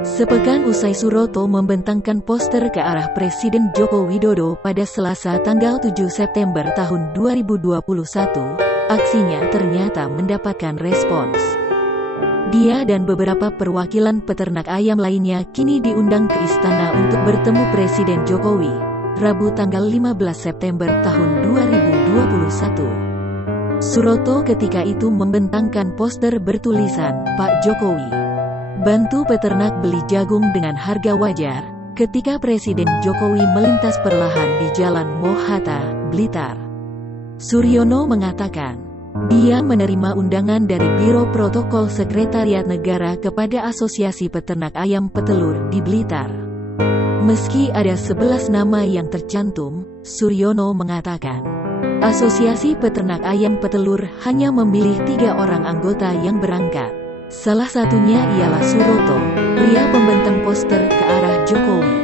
Sepekan usai Suroto membentangkan poster ke arah Presiden Joko Widodo pada Selasa tanggal 7 September tahun 2021, aksinya ternyata mendapatkan respons. Dia dan beberapa perwakilan peternak ayam lainnya kini diundang ke istana untuk bertemu Presiden Jokowi, Rabu tanggal 15 September tahun 2021. Suroto ketika itu membentangkan poster bertulisan, "Pak Jokowi, bantu peternak beli jagung dengan harga wajar," ketika Presiden Jokowi melintas perlahan di Jalan Moh-Hatta, Blitar. Suryono mengatakan, dia menerima undangan dari Biro Protokol Sekretariat Negara kepada Asosiasi Peternak Ayam Petelur di Blitar. Meski ada 11 nama yang tercantum, Suryono mengatakan, Asosiasi Peternak Ayam Petelur hanya memilih 3 orang anggota yang berangkat. Salah satunya ialah Suroto, pria pembentang poster ke arah Jokowi.